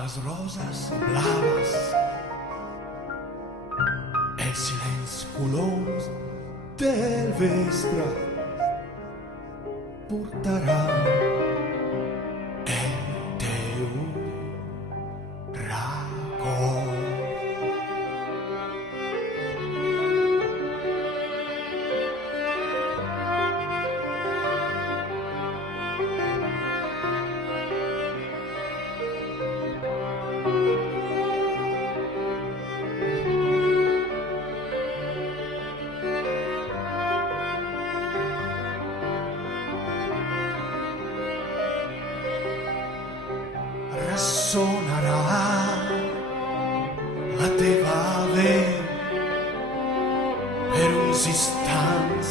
les roses blaves, els silencis colors del vespre portaran el teu record. Ressonarà la teva veu per uns instants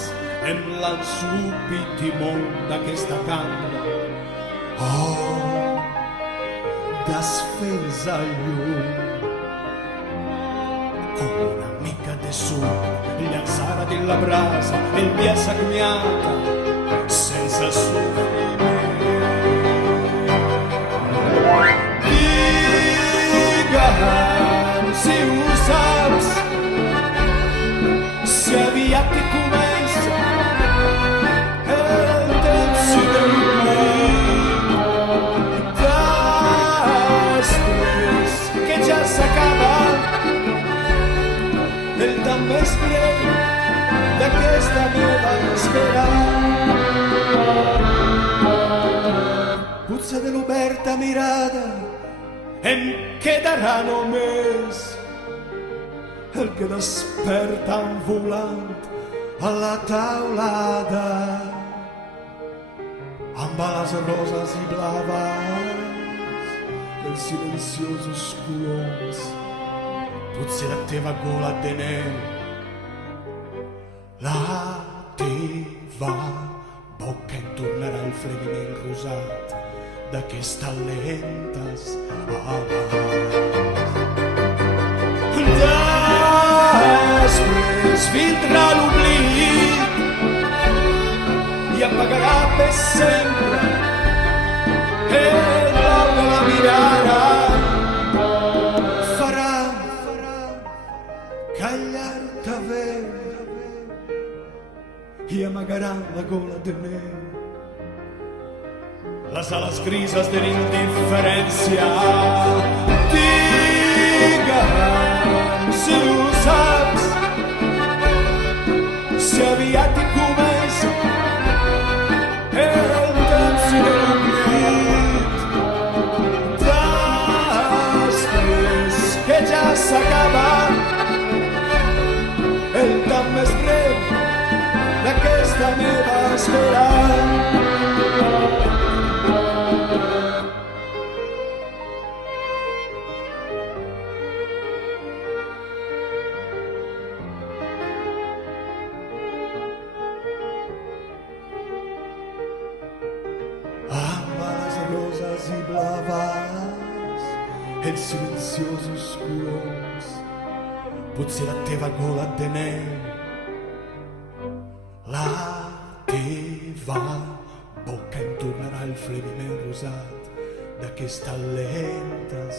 en l'ensupit i món d'aquesta cambra. Oh, desfés el llum com una mica de suc llançada dins la brasa, el dia s'acomiata sense sofriment. Si ho saps, si aviat que comença el temps i l'oblit, després que ja s'acaba el temps més breu d'aquesta meva espera. Potser de l'oberta mirada em quedarà només el que desperta volant a la taulada amb les roses i blaves els silenciosos colors. Potser la teva gola de neu, la teva boca en tornarà el fregament rosat d'aquestes lentes abans. Després vindrà l'oblit i apagarà per sempre el blau de la mirada. Farà callar-te veu i amagarà la gola de neu, les ales grises de l'indiferència. Digue'm si ho saps, si aviat hi comença el temps i l'oblit, després que ja s'acaba el temps més breu d'aquesta meva espera. I blaves, els silenciosos colors, potser la teva gola de neu, la teva boca em tornarà el fregiment rosat d'aquestes lentes